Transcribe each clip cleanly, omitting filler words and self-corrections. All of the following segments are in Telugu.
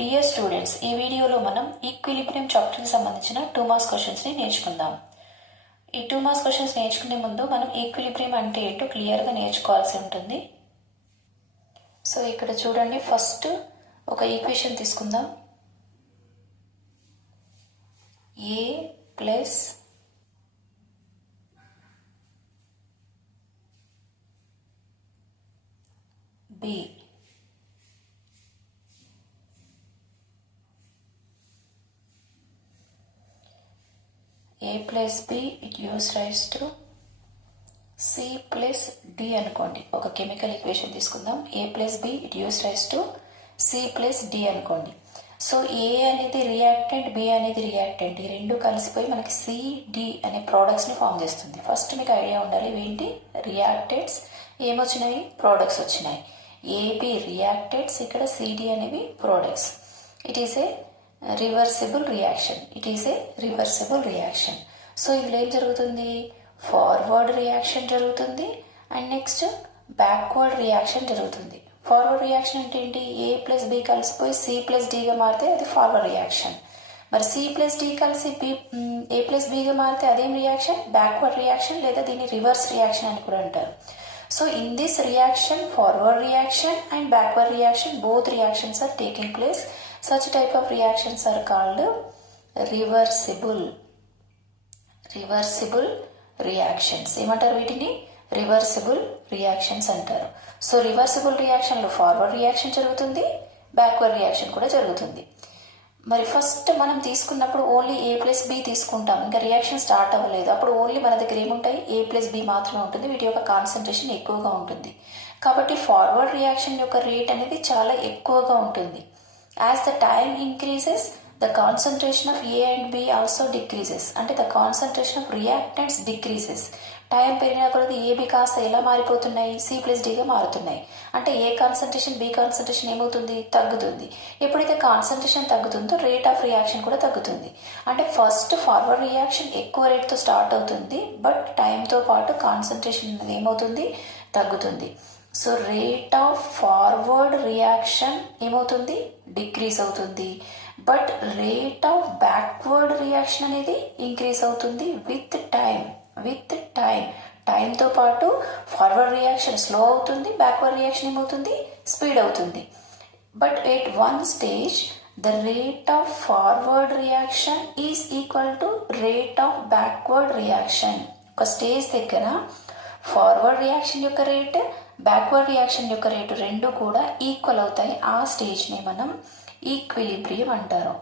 డియర్ స్టూడెంట్స్, ఈ వీడియోలో మనం ఈక్విలిబ్రియం చాప్టర్కి సంబంధించిన 2 మార్క్స్ క్వశ్చన్స్ని నేర్చుకుందాం. ఈ 2 మార్క్స్ క్వశ్చన్స్ నేర్చుకునే ముందు మనం ఈక్విలిబ్రియం అంటే ఏంటో క్లియర్గా నేర్చుకోవాల్సి ఉంటుంది. సో ఇక్కడ చూడండి, ఫస్ట్ ఒక ఈక్వేషన్ తీసుకుందాం. A plus B a plus b it gives rise to c plus d అనుకోండి. ఒక కెమికల్ ఈక్వేషన్ తీసుకుందాం. a plus b it gives rise to c plus d అనుకోండి. సో a అనేది రియాక్టెంట్, b అనేది రియాక్టెంట్, ఈ రెండు కలిసిపోయి మనకి c d అనే ప్రోడక్ట్స్ని ఫామ్ చేస్తుంది. ఫస్ట్ మీకు ఐడియా ఉండాలి ఏంటి రియాక్టెంట్స్, ఏమొచ్చినాయి ప్రోడక్ట్స్ వచ్చినాయి. ab రియాక్టెంట్స్, ఇక్కడ cd అనేవి products. It is a reversible reaction. So ఇందులో ఏం జరుగుతుంది, ఫార్వర్డ్ రియాక్షన్ జరుగుతుంది అండ్ నెక్స్ట్ బ్యాక్వర్డ్ రియాక్షన్ జరుగుతుంది. ఫార్వర్డ్ రియాక్షన్ అంటే ఏంటి, ఏ ప్లస్ బి కలిసిపోయి సి ప్లస్ డిగా మారితే అది ఫార్వర్డ్ రియాక్షన్. మరి సి ప్లస్ డి కలిసి ఏ ప్లస్ బిగా మారితే అదేం రియాక్షన్, బ్యాక్వర్డ్ రియాక్షన్, లేదా దీన్ని రివర్స్ రియాక్షన్ అని కూడా అంటారు. So in this reaction, forward reaction and backward reaction, both reactions are taking place. Such type of reactions are called reversible reactions. ఏమంటారు వీటిని, రివర్సిబుల్ రియాక్షన్స్ అంటారు. సో రివర్సిబుల్ రియాక్షన్లో ఫార్వర్డ్ రియాక్షన్ జరుగుతుంది, బ్యాక్వర్డ్ రియాక్షన్ కూడా జరుగుతుంది. మరి ఫస్ట్ మనం తీసుకున్నప్పుడు ఓన్లీ ఏ ప్లస్ బి తీసుకుంటాం, ఇంకా రియాక్షన్ స్టార్ట్ అవ్వలేదు. అప్పుడు ఓన్లీ మన దగ్గర ఏముంటాయి, ఏ ప్లస్ బి మాత్రమే ఉంటుంది. వీటి యొక్క కాన్సన్ట్రేషన్ ఎక్కువగా ఉంటుంది. కాబట్టి ఫార్వర్డ్ రియాక్షన్ యొక్క రేట్ అనేది చాలా ఎక్కువగా ఉంటుంది. As the time increases the concentration of A and B also decreases. అంటే the concentration of reactants decreases. Time పెరిగినా కొద్ది ఏబి కాస్త ఎలా మారిపోతున్నాయి, సి ప్లస్ డిగా మారుతున్నాయి. అంటే ఏ కాన్సన్ట్రేషన్ బి కాన్సన్ట్రేషన్ ఏమవుతుంది, తగ్గుతుంది. ఎప్పుడైతే కాన్సన్ట్రేషన్ తగ్గుతుందో రేట్ ఆఫ్ రియాక్షన్ కూడా తగ్గుతుంది. అంటే ఫస్ట్ ఫార్వర్డ్ రియాక్షన్ ఎక్కువ రేట్తో స్టార్ట్ అవుతుంది, బట్ టైంతో పాటు కాన్సన్ట్రేషన్ అనేది ఏమవుతుంది, తగ్గుతుంది. So rate of forward reaction ఏమవుతుంది, డిక్రీజ్ అవుతుంది. But rate of backward reaction అనేది ఇంక్రీజ్ అవుతుంది విత్ టైం. టైంతో పాటు ఫార్వర్డ్ రియాక్షన్ స్లో అవుతుంది, బ్యాక్వర్డ్ రియాక్షన్ ఏమవుతుంది, స్పీడ్ అవుతుంది. But at one stage the rate of forward reaction is equal to rate of backward reaction. ఒక స్టేజ్ దగ్గర ఫార్వర్డ్ రియాక్షన్ యొక్క రేట్, బ్యాక్వర్డ్ రియాక్షన్ యొక్క రేటు రెండు కూడా ఈక్వల్ అవుతాయి. ఆ స్టేజ్ని మనం ఈక్విలిబ్రియం అంటారు.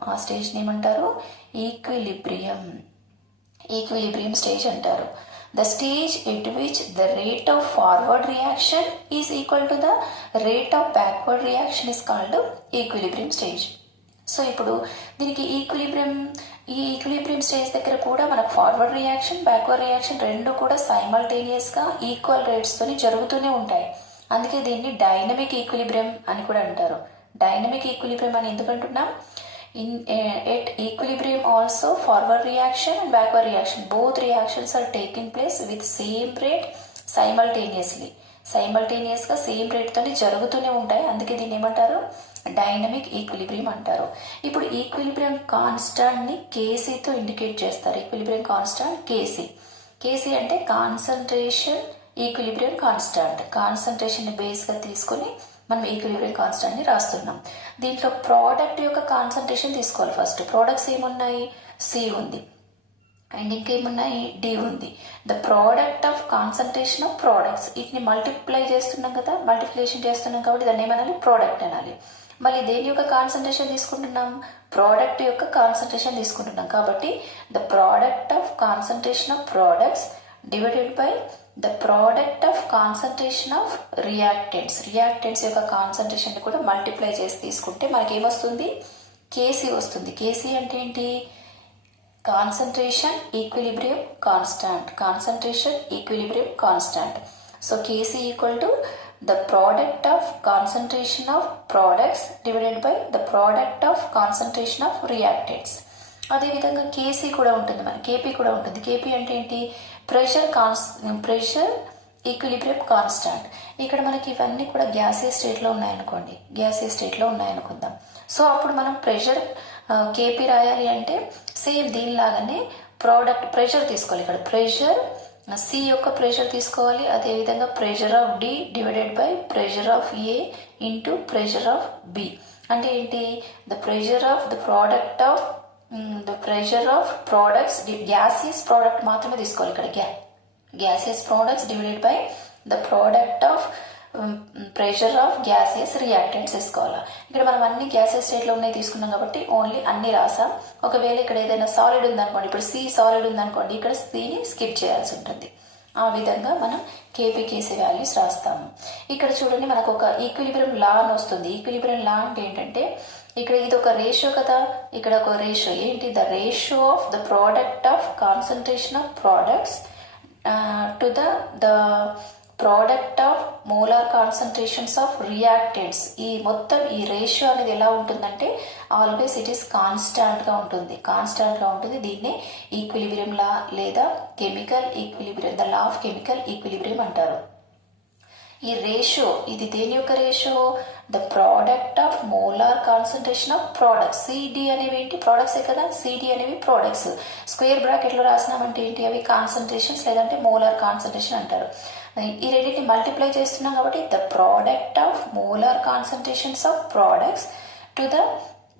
ఈక్విలిబ్రియం స్టేజ్ అంటారు. The stage at which the rate of forward reaction is equal to the rate of backward reaction is called equilibrium stage. So ఇప్పుడు దీనికి ఈక్విలిబ్రియం స్టేజ్ దగ్గర కూడా మనకు ఫార్వర్డ్ రియాక్షన్, బ్యాక్వర్డ్ రియాక్షన్ రెండు కూడా సైమల్టేనియస్గా ఈక్వల్ రేట్స్తోని జరుగుతూనే ఉంటాయి. అందుకే దీన్ని డైనమిక్ ఈక్విలిబ్రియం అని కూడా అంటారు. డైనమిక్ ఈక్విలిబ్రియం అని ఎందుకంటున్నాం, at equilibrium also forward reaction and backward reaction, both reactions are taking place with same rate simultaneousగా సేమ్ రేట్ తోని జరుగుతూనే ఉంటాయి. అందుకే దీన్ని ఏమంటారు, డైనమిక్ ఈక్విలిబ్రియం అంటారు. ఇప్పుడు ఈక్విలిబ్రియం కాన్స్టాంట్ ని కేసీతో ఇండికేట్ చేస్తారు. ఈక్విలిబ్రియం కాన్స్టాంట్ కేసీ అంటే కాన్సన్ట్రేషన్ ఈక్విలిబ్రియం కాన్స్టాంట్. కాన్సన్ట్రేషన్ ని బేస్ గా తీసుకొని మనం ఈక్విలిబ్రియం కాన్స్టాంట్ ని రాస్తున్నాం. దీంట్లో ప్రోడక్ట్ యొక్క కాన్సన్ట్రేషన్ తీసుకోవాలి. ఫస్ట్ ప్రోడక్ట్స్ ఏమున్నాయి, సి ఉంది అండ్ ఇంకేమున్నాయి, డి ఉంది. The product of concentration of products, వీటిని మల్టిప్లికేషన్ చేస్తున్నాం కాబట్టి దాన్ని ఏమనాలి, ప్రోడక్ట్ అనాలి. మళ్ళీ దేని యొక్క కాన్సన్ట్రేషన్ తీసుకుంటున్నాం, ప్రోడక్ట్ యొక్క కాన్సన్ట్రేషన్ తీసుకుంటున్నాం. కాబట్టి the product of concentration of products divided by the product of concentration of reactants యొక్క కాన్సన్ట్రేషన్ కూడా మల్టిప్లై చేసి తీసుకుంటే మనకి ఏమొస్తుంది, కేసీ వస్తుంది. కేసీ అంటే ఏంటి, concentration equilibrium constant. So KC equal to the product of concentration of products divided by the product of concentration of reactants. అదేవిధంగా కేసీ కూడా ఉంటుంది, మన కేపీ కూడా ఉంటుంది. కేపీ అంటే ఏంటి, ప్రెషర్ ఈక్విలిబ్రియం కాన్స్టాంట్. ఇక్కడ మనకి ఇవన్నీ కూడా గ్యాసియస్ స్టేట్లో ఉన్నాయనుకుందాం. సో అప్పుడు మనం ప్రెషర్ కేపీ రాయాలి అంటే సేమ్ దీనిలాగానే ప్రెషర్ తీసుకోవాలి. ఇక్కడ ప్రెషర్ సి యొక్క ప్రెషర్ తీసుకోవాలి. అదేవిధంగా pressure of D divided by pressure of A into pressure of B. అంటే ఏంటి, the pressure of the product of products gaseous product మాత్రమే తీసుకోవాలి. ఇక్కడ gaseous products divided by the product of pressure of gaseous reactants తీసుకోవాలి. ఇక్కడ మనం అన్ని గ్యాసియస్ స్టేట్లో ఉన్నాయి తీసుకున్నాం కాబట్టి ఓన్లీ అన్ని రాసాం. ఒకవేళ ఇక్కడ ఏదైనా సాలిడ్ ఉందనుకోండి, ఇప్పుడు సి సాలిడ్ ఉందనుకోండి, ఇక్కడ సిని స్కిప్ చేయాల్సి ఉంటుంది. ఆ విధంగా మనం కేపీకేసీ వాల్యూస్ రాస్తాము. ఇక్కడ చూడండి మనకు ఒక ఈక్విలిబ్రియం లా అని వస్తుంది. ఈక్విలిబ్రియం లా అంటే ఏంటంటే ఇక్కడ ఇది ఒక రేషియో కదా, ఇక్కడ ఒక రేషియో ఏంటి, the ratio of the product of concentration of products to the product of molar concentrations of reactants. ఈ మొత్తం ఈ రేషియో అనేది ఎలా ఉంటుందంటే ఆల్వేస్ ఇట్ ఈస్ కాన్స్టాంట్గా ఉంటుంది. దీన్నే ఈక్విలిబ్రియం లా లేదా chemical equilibrium, the law of chemical equilibrium అంటారు. ఈ రేషియో ఇది దేని యొక్క ratio, the product of molar concentration of products. CD అనేవి ఏంటి, ప్రోడక్ట్సే కదా, సిడి అనేవి ప్రోడక్ట్స్. స్క్వేర్ బ్రాకెట్లో రాసినామంటే ఏంటి, అవి కాన్సన్ట్రేషన్స్ లేదంటే మోలార్ కాన్సన్ట్రేషన్ అంటారు. ఈ రెండింటిని మల్టిప్లై చేస్తున్నాం కాబట్టి the product of molar concentrations of products to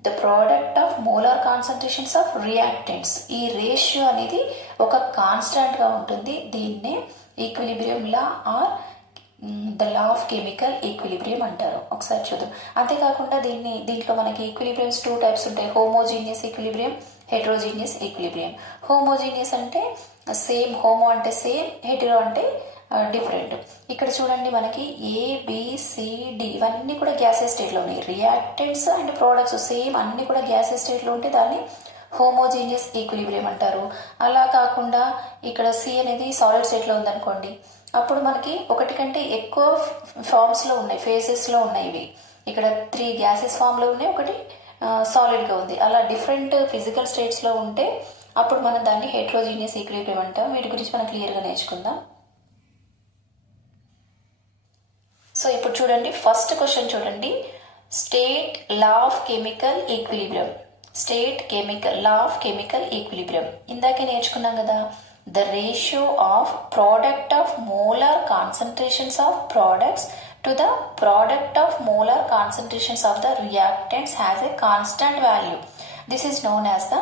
the product of molar concentrations of reactants. ఈ రేషియో అనేది ఒక కాన్స్టాంట్గా ఉంటుంది. దీన్నే equilibrium law or the law of chemical equilibrium అంటారు. ఒకసారి చూద్దాం. అంతేకాకుండా దీంట్లో మనకి ఈక్విలిబ్రియంస్ 2 టైప్స్ ఉంటాయి. Homogeneous equilibrium, heterogeneous equilibrium. Homogeneous అంటే సేమ్, హోమో అంటే సేమ్, హెటరో అంటే డిఫరెంట్. ఇక్కడ చూడండి మనకి ABCD ఇవన్నీ కూడా గ్యాసెస్ స్టేట్లో ఉన్నాయి. రియాక్టెంట్స్ అండ్ ప్రోడక్ట్స్ సేమ్ అన్ని కూడా గ్యాసెస్ స్టేట్లో ఉంటే దాన్ని హోమోజీనియస్ ఈక్విలిబ్రియం అంటారు. అలా కాకుండా ఇక్కడ సి అనేది సాలిడ్ స్టేట్లో ఉందనుకోండి, అప్పుడు మనకి ఒకటి కంటే ఎక్కువ ఫార్మ్స్లో ఉన్నాయి, ఫేజెస్లో ఉన్నాయి. ఇవి ఇక్కడ 3 గ్యాసెస్ ఫామ్లో ఉన్నాయి, ఒకటి సాలిడ్గా ఉంది. అలా డిఫరెంట్ ఫిజికల్ స్టేట్స్లో ఉంటే అప్పుడు మనం దాన్ని హెటరోజీనియస్ ఈక్విలిబ్రియం అంటాం. వీటి గురించి మనం క్లియర్గా నేర్చుకుందాం. సో ఇప్పుడు చూడండి, ఫస్ట్ క్వశ్చన్ చూడండి, state law of chemical equilibrium. Law of chemical equilibrium ఇందాకే నేర్చుకున్నాం కదా. The ratio of product of molar concentrations of products to the product of molar concentrations of the reactants has a constant value. This is known as the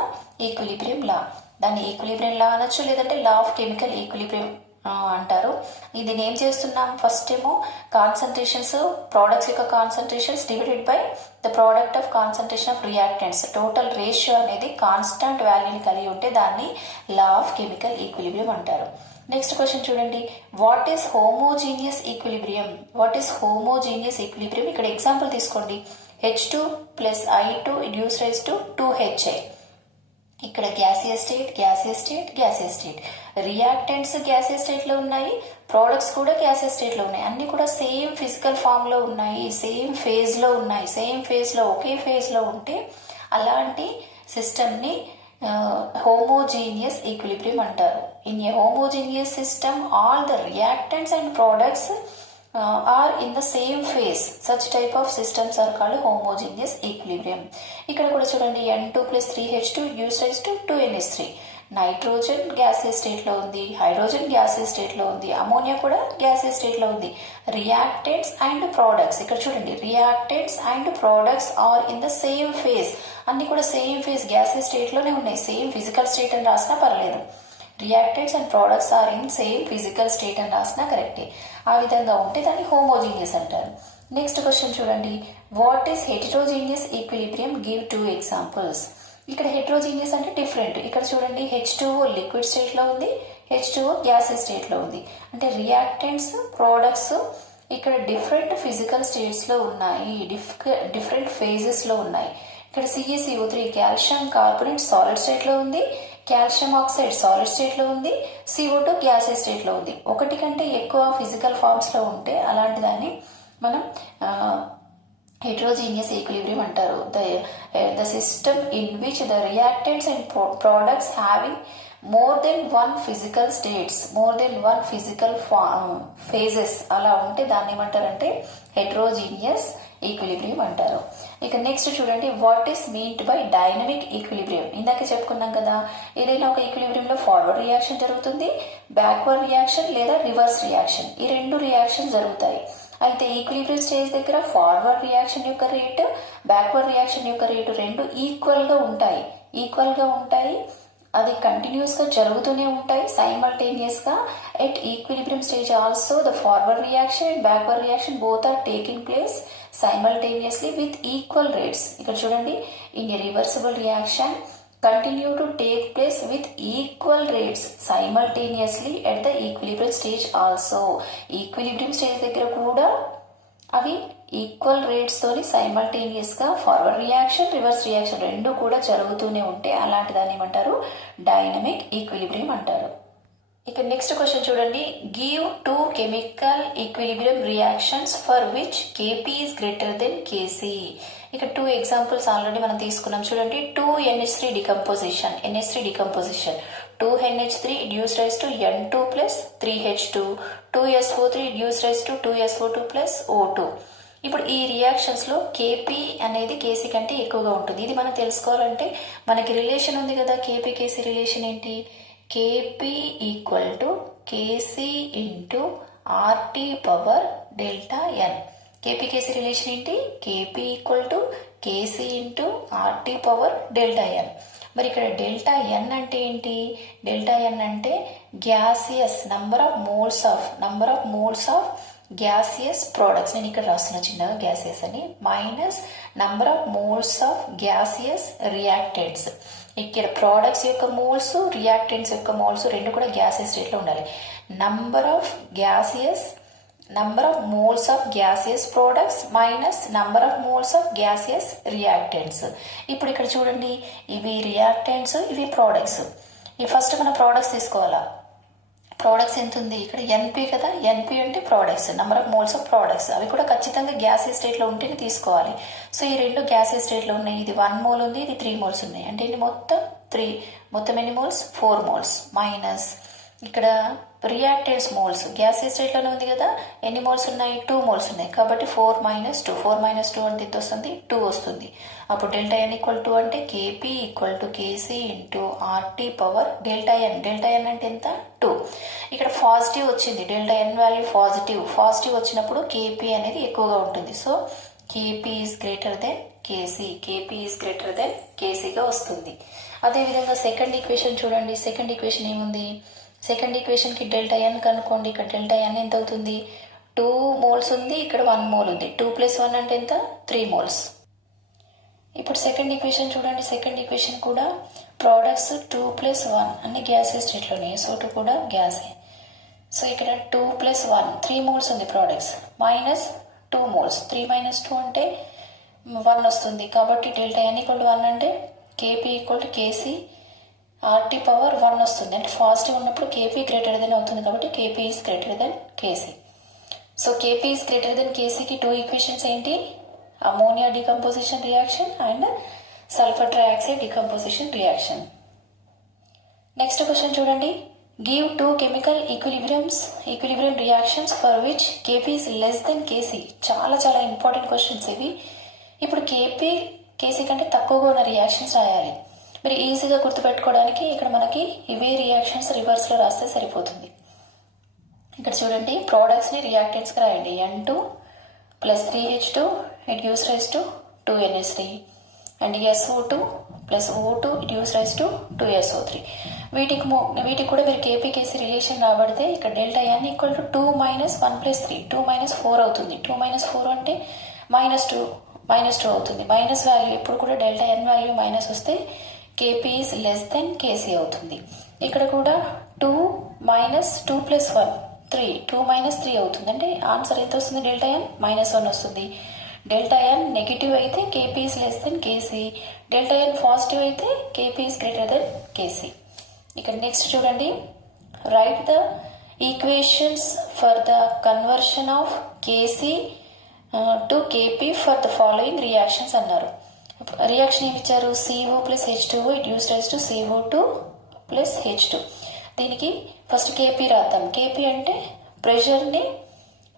equilibrium law. దాన్ని ఈక్విలిబ్రియం లా అనొచ్చు, లేదంటే లా ఆఫ్ కెమికల్ ఈక్విలిబ్రియం అంటారు. ఇది ఏం చేస్తున్నాం, ఫస్ట్ ఏమో కాన్సన్ట్రేషన్స్, ప్రోడక్ట్స్ యొక్క concentrations divided by the product of concentration of reactants. Total ratio అనేది కాన్స్టాంట్ వాల్యూని కలిగి ఉంటే దాన్ని లా ఆఫ్ కెమికల్ ఈక్విలిబ్రియం అంటారు. నెక్స్ట్ క్వశ్చన్ చూడండి, వాట్ ఈస్ హోమోజీనియస్ ఈక్విలిబ్రియం? ఇక్కడ ఎగ్జాంపుల్ తీసుకోండి, H2 plus I2 gives rise to 2HA. ఇక్కడ గ్యాసియస్ స్టేట్, రియాక్టెంట్స్ గ్యాసియస్ స్టేట్లో ఉన్నాయి, ప్రోడక్ట్స్ కూడా గ్యాసియస్ స్టేట్లో ఉన్నాయి. అన్ని కూడా సేమ్ ఫిజికల్ ఫామ్లో ఉన్నాయి, సేమ్ ఫేజ్లో ఉన్నాయి. ఒకే ఫేజ్లో ఉంటే అలాంటి సిస్టమ్ని హోమోజీనియస్ ఈక్విలిబ్రియం అంటారు. In a homogeneous system all the reactants and products are in the same phase. Such type of systems are called homogeneous equilibrium. ఇక్కడ కూడా చూడండి, N2 plus 3H2 gives rise to 2NH3. Nitrogen gaseous స్టేట్లో ఉంది, హైడ్రోజన్ గ్యాసియస్ స్టేట్లో ఉంది, అమోనియా కూడా గ్యాసియస్ స్టేట్లో ఉంది. రియాక్టెంట్స్ అండ్ ప్రోడక్ట్స్, ఇక్కడ చూడండి, reactants and products are in the same phase. అన్ని కూడా సేమ్ ఫేజ్ గ్యాసియస్ స్టేట్లోనే ఉన్నాయి. సేమ్ ఫిజికల్ స్టేట్ అని రాసినా పర్లేదు. Reactants and products are in same physical state అని రాసినా కరెక్టే. ఆ విధంగా ఉంటే దాన్ని హోమోజీనియస్ అంటారు. నెక్స్ట్ క్వశ్చన్ చూడండి, what is heterogeneous equilibrium? Give 2 examples. ఇక్కడ హెటరోజీనియస్ అంటే డిఫరెంట్. ఇక్కడ చూడండి, H2O లిక్విడ్ స్టేట్లో ఉంది, H2O గ్యాసెస్ స్టేట్లో ఉంది. అంటే రియాక్టెంట్స్, ప్రోడక్ట్స్ ఇక్కడ డిఫరెంట్ ఫిజికల్ స్టేట్స్లో ఉన్నాయి, డిఫరెంట్ ఫేజెస్లో ఉన్నాయి. ఇక్కడ CaCO3 కాల్షియం కార్బోనేట్ సాలిడ్ స్టేట్లో ఉంది, కాల్షియం ఆక్సైడ్ సాలిడ్ స్టేట్లో ఉంది, CO2 గ్యాసెస్ స్టేట్లో ఉంది. ఒకటి కంటే ఎక్కువ ఫిజికల్ ఫార్మ్స్లో ఉంటే అలాంటి దాన్ని మనం heterogeneous equilibrium అంటారు. The system in which the reactants and products having more than one physical states, more than one physical phases అలా ఉంటే దాన్ని ఏమంటారంటే heterogeneous ఈక్విలిబ్రియం అంటారు. ఇక నెక్స్ట్ చూడండి, what is meant by dynamic equilibrium. ఇందాక చెప్పుకున్నాం కదా, ఏదైనా ఒక ఈక్విలిబ్రియంలో ఫార్వర్డ్ రియాక్షన్ జరుగుతుంది, బ్యాక్వర్డ్ రియాక్షన్ లేదా రివర్స్ రియాక్షన్, ఈ రెండు రియాక్షన్ జరుగుతాయి. అయితే ఈక్విలిబ్రియం స్టేజ్ దగ్గర ఫార్వర్డ్ రియాక్షన్ యొక్క రేటు, బ్యాక్వర్డ్ రియాక్షన్ యొక్క రేటు రెండు ఈక్వల్గా ఉంటాయి. అది కంటిన్యూస్గా జరుగుతూనే ఉంటాయి సైమల్టేనియస్గా. At equilibrium stage also the forward reaction and backward reaction both are taking place simultaneously with equal rates. ఇక్కడ చూడండి, in a reversible reaction continue to take place with equal rates simultaneously at the equilibrium stage also. Equilibrium stage దగ్గర కూడా అవి ఈక్వల్ రేట్స్ తోని సైమల్టేనియస్ గా ఫార్వర్డ్ రియాక్షన్, రివర్స్ రియాక్షన్ రెండు కూడా జరుగుతూనే ఉంటాయి. అలాంటి దాన్ని ఏమంటారు? డైనమిక్ ఈక్విలిబ్రియం అంటారు. ఇక నెక్స్ట్ క్వశ్చన్ చూడండి, give two chemical equilibrium reactions for which KP is greater than KC. ఇక టూ ఎగ్జాంపుల్స్ ఆల్రెడీ మనం తీసుకున్నాం చూడండి. 2NH3 decomposition, NH3 decomposition, 2NH3 gives rise to N2 plus 3H2, 2SO3 gives rise to 2SO2 plus O2. ఇప్పుడు ఈ రియాక్షన్స్ లో కేపీ అనేది కేసీ కంటే ఎక్కువగా ఉంటుంది. ఇది మనం తెలుసుకోవాలంటే మనకి రిలేషన్ ఉంది కదా, కేపీ కేసీ రిలేషన్ ఏంటి? K P equal to KC into RT power delta N. K P K C relation ఏంటి? K P equal to KC into RT power delta N. మరి ఇక్కడ డెల్టా ఎన్ అంటే ఏంటి? డెల్టా ఎన్ అంటే gaseous number of moles of gaseous products. నేను ఇక్కడ రాస్తున్నా చిన్నగా గ్యాసియస్ అని, minus number of moles of gaseous reactants. ఇక్కడ ప్రోడక్ట్స్ యొక్క మోల్స్, రియాక్టెంట్స్ యొక్క మోల్స్ రెండు కూడా గ్యాసియస్ స్టేట్లో ఉండాలి. Number of moles of gaseous products minus number of moles of gaseous reactants. ఇప్పుడు ఇక్కడ చూడండి, ఇవి రియాక్టెంట్స్, ఇవి ప్రోడక్ట్స్. ఈ ఫస్ట్ మనం ప్రోడక్ట్స్ తీసుకోవాలా. ప్రోడక్ట్స్ ఎంత ఉంది? ఇక్కడ ఎన్పి కదా, ఎన్పి అంటే products, number of moles of products. అవి కూడా ఖచ్చితంగా గ్యాసియస్ స్టేట్లో ఉంటేనే తీసుకోవాలి. సో ఈ రెండు గ్యాసియస్ స్టేట్లో ఉన్నాయి. ఇది 1 మోల్ ఉంది, ఇది 3 మోల్స్ ఉన్నాయి. అంటే ఇది మొత్తం 3, మొత్తం ఎన్ని మోల్స్? 4 మోల్స్. మైనస్ ఇక్కడ రియాక్టెంట్స్ మోల్స్ గ్యాసియస్ స్టేట్లోనే ఉంది కదా, ఎన్ని మోల్స్ ఉన్నాయి? 2 మోల్స్ ఉన్నాయి. కాబట్టి 4 మైనస్ 2 అంటే ఎంత వస్తుంది? 2 వస్తుంది. అప్పుడు డెల్టా ఎన్ ఈక్వల్ టు అంటే KP equal to KC into RT power delta N. Delta N అంటే ఎంత? 2. ఇక్కడ పాజిటివ్ వచ్చింది, డెల్టా ఎన్ వాల్యూ పాజిటివ్ వచ్చినప్పుడు కేపీ అనేది ఎక్కువగా ఉంటుంది. So KP is greater than కేసీగా వస్తుంది. అదేవిధంగా సెకండ్ ఈక్వేషన్ చూడండి. సెకండ్ ఈక్వేషన్ ఏముంది? సెకండ్ ఈక్వేషన్ కి డెల్టా ఎన్ కనుక్కోండి. ఇక్కడ డెల్టా ఎన్ ఎంత అవుతుంది? 2 మోల్స్ ఉంది, ఇక్కడ 1 మోల్ ఉంది. 2 + 1 అంటే ఎంత? 3 మోల్స్. ఇప్పుడు సెకండ్ ఈక్వేషన్ చూడండి. సెకండ్ ఈక్వేషన్ కూడా ప్రోడక్ట్స్ 2 + 1 అన్ని గ్యాసియస్ స్టేట్లోనే, SO2 కూడా గ్యాసే. సో ఇక్కడ 2 + 1 3 మోల్స్ ఉంది ప్రోడక్ట్స్, మైనస్ 2 మోల్స్. 3 - 2 అంటే 1 వస్తుంది. కాబట్టి డెల్టా ఎన్ ఈక్వల్ టు 1 అంటే KP equal to KC RT power 1 వస్తుంది. అంటే పాజిటివ్ ఉన్నప్పుడు కేపీ గ్రేటర్ దెన్ అవుతుంది. కాబట్టి KP is greater than KC. So KP is greater than కేసీకి 2 ఈక్వేషన్స్ ఏంటి? Ammonia decomposition reaction and sulphur trioxide decomposition reaction. Next question చూడండి, give 2 chemical equilibrium reactions for which KP is less than KC. చాలా చాలా ఇంపార్టెంట్ క్వశ్చన్స్ ఇవి. ఇప్పుడు కేపీ కేసీ కంటే తక్కువగా ఉన్న రియాక్షన్స్ రాయాలి. మీరు ఈజీగా గుర్తుపెట్టుకోవడానికి ఇక్కడ మనకి ఇవే రియాక్షన్స్ రివర్స్లో రాస్తే సరిపోతుంది. ఇక్కడ చూడండి, ప్రోడక్ట్స్ని రియాక్టెంట్స్గా రాయండి. N2 + 3H2 it gives rise to 2NH3 and SO2 + O2 it gives rise to 2SO3. వీటికి కూడా మీరు కేపీ కేసీ రిలేషన్ రాబడితే ఇక్కడ డెల్టా ఎన్ ఈక్వల్ టు 2 - 1 + 3 2 - 4 అవుతుంది. 2 - 4 అంటే -2 అవుతుంది. మైనస్ వాల్యూ ఎప్పుడు కూడా డెల్టా ఎన్ వాల్యూ మైనస్ వస్తే KP is less than KC అవుతుంది. ఇక్కడ కూడా 2 - 2 + 1 3 2 - 3 అవుతుంది. అంటే ఆన్సర్ ఎంత వస్తుంది? డెల్టా ఎన్ -1 వస్తుంది. డెల్టా ఎన్ నెగిటివ్ అయితే KP is less than KC, delta N positive అయితే KP is greater than KC. ఇక్కడ నెక్స్ట్ చూడండి, write the equations for the conversion of KC to KP for the following reactions అన్నారు. రియాక్షన్ ఏమి ఇచ్చారు? CO + H2O it gives rise to CO2 + H2. దీనికి ఫస్ట్ కేపీ రాద్దాం. కేపీ అంటే ప్రెషర్ని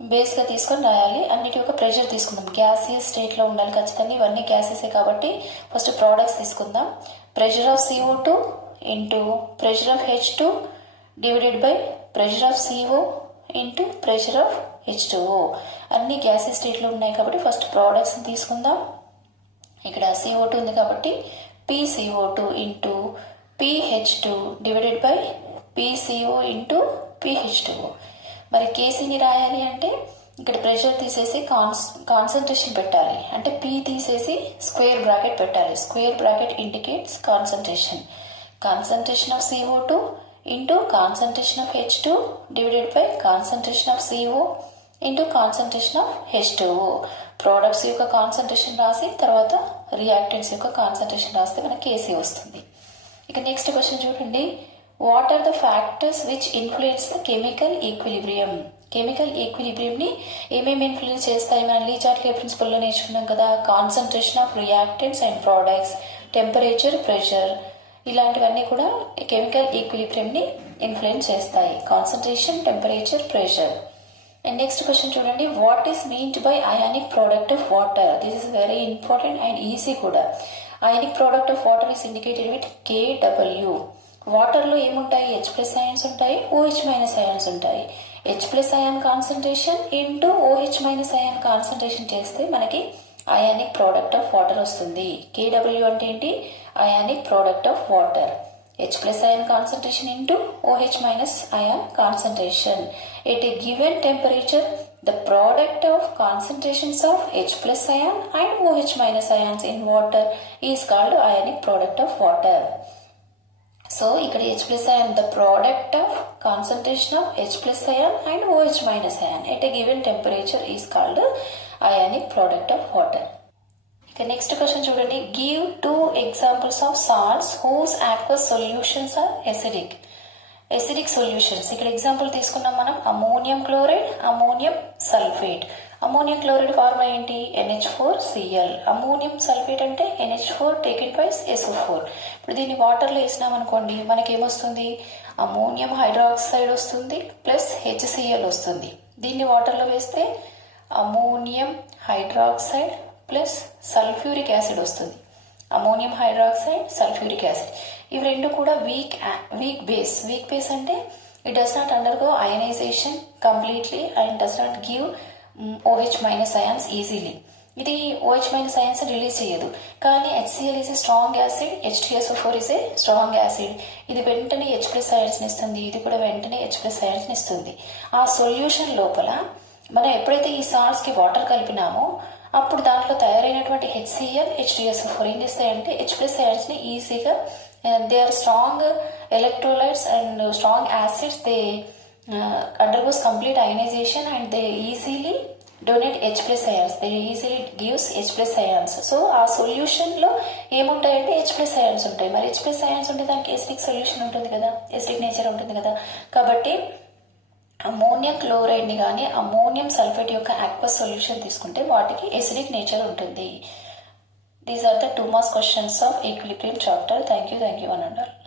బేస్గా తీసుకొని రాయాలి. అన్నిటి యొక్క ప్రెషర్ తీసుకుందాం. గ్యాసియస్ స్టేట్లో ఉండాలి ఖచ్చితంగా. ఇవన్నీ గ్యాసెసే కాబట్టి ఫస్ట్ ప్రోడక్ట్స్ తీసుకుందాం. Pressure of CO2 into pressure of H2 divided by pressure of CO into pressure of H2O. అన్ని గ్యాసెస్ స్టేట్లో ఉన్నాయి కాబట్టి ఫస్ట్ ప్రోడక్ట్స్ తీసుకుందాం. ఇక్కడ CO2 ఉంది కాబట్టి PCO2 into PH2 divided by PCO into PH2O. మరి కేసీని రాయాలి అంటే ఇక్కడ ప్రెషర్ తీసేసి కాన్సన్ట్రేషన్ పెట్టాలి. అంటే P తీసేసి స్క్వేర్ బ్రాకెట్ పెట్టాలి. Square bracket indicates concentration. Concentration of CO2 into concentration of H2 divided by concentration of CO into concentration of H2O. Products యొక్క కాన్సన్ట్రేషన్ రాసి తర్వాత రియాక్టెంట్స్ యొక్క కాన్సన్ట్రేషన్ రాస్తే మనకి కేసీ వస్తుంది. ఇక నెక్స్ట్ క్వశ్చన్ చూడండి. What are the factors which influence the chemical equilibrium? Chemical ఈక్విలిబ్రియంని ఏమేమి ఇన్ఫ్లుయెన్స్ చేస్తాయి? మనం లీ చార్ట్లీ ప్రిన్సిపల్లో నేర్చుకున్నాం కదా. Concentration of reactants and products, temperature, pressure, ఇలాంటివన్నీ కూడా కెమికల్ ఈక్విలిబ్రియంని ఇన్ఫ్లుయెన్స్ చేస్తాయి. Concentration, temperature, pressure. And next question చూడండి. What is meant by ionic product of water? This is very important and easy కూడా. Ionic product of water is indicated with KW. వాటర్లో ఏముంటాయి? H+ అయాన్స్ ఉంటాయి, OH- అయాన్స్ ఉంటాయి. H+ ion concentration into OH- ion concentration చేస్తే మనకి అయానిక్ ప్రోడక్ట్ ఆఫ్ వాటర్ వస్తుంది. KW అంటే ఏంటి? Ionic product of water. H+ ion concentration into OH- ion concentration. At a given temperature, the product of concentrations of H+ ayan and OH- ions in water is called ionic product of water. So, ఇక్కడ H+ ayan, the product of concentration of H+ ayan and OH- ayan at a given temperature is called ionic product of water. ఇక నెక్స్ట్ క్వశ్చన్ చూడండి. Give 2 examples of salts whose aqueous solutions are acidic. Acidic solutions. ఇక్కడ ఎగ్జాంపుల్ తీసుకున్నాం మనం. Ammonium chloride, ammonium sulphate. Ammonium chloride formula ఏంటి? NH4Cl. అమోనియం సల్ఫేట్ అంటే NH4 టేకెన్ ట్వైస్ SO4. ఇప్పుడు దీన్ని వాటర్లో వేసినాం అనుకోండి, మనకి ఏమొస్తుంది? అమోనియం హైడ్రాక్సైడ్ వస్తుంది ప్లస్ HCl వస్తుంది. దీన్ని వాటర్లో వేస్తే ammonium hydroxide plus sulphuric acid వస్తుంది. అమోనియం హైడ్రాక్సైడ్, సల్ఫ్యూరిక్ యాసిడ్, ఇవి రెండు కూడా వీక్ బేస్. వీక్ బేస్ అంటే it does not undergo ionisation completely and does not give OH- ions easily. ఇది OH- అయాన్స్ రిలీజ్ చేయదు. కానీ HCl is a strong acid, H2SO4 is a strong acid. ఇది వెంటనే H+ అయాన్స్ని ఇస్తుంది, ఇది కూడా వెంటనే H+ అయాన్స్ని ఇస్తుంది. ఆ సొల్యూషన్ లోపల మనం ఎప్పుడైతే ఈ సాల్ట్స్కి వాటర్ కలిపినామో అప్పుడు దాంట్లో తయారైనటువంటి HCl, H2SO4 ఏం చేస్తాయంటే H+ అయాన్స్ని ఈజీగా, they are strong electrolytes and strong acids, they undergoes complete ionization and they easily donate H+ ions. They easily gives H+ ions. So ఆ సొల్యూషన్లో ఏముంటాయంటే H+ ions ఉంటాయి. మరి H+ ions ఉంటే దానికి ఎసిడిక్ సొల్యూషన్ ఉంటుంది కదా, ఎసిడిక్ నేచర్ ఉంటుంది కదా. కాబట్టి అమోనియం క్లోరైడ్ని కానీ అమోనియం సల్ఫేట్ యొక్క aqueous సొల్యూషన్ తీసుకుంటే వాటికి ఎసిడిక్ నేచర్ ఉంటుంది. These are the 2 marks questions of equilibrium chapter. Thank you one and all.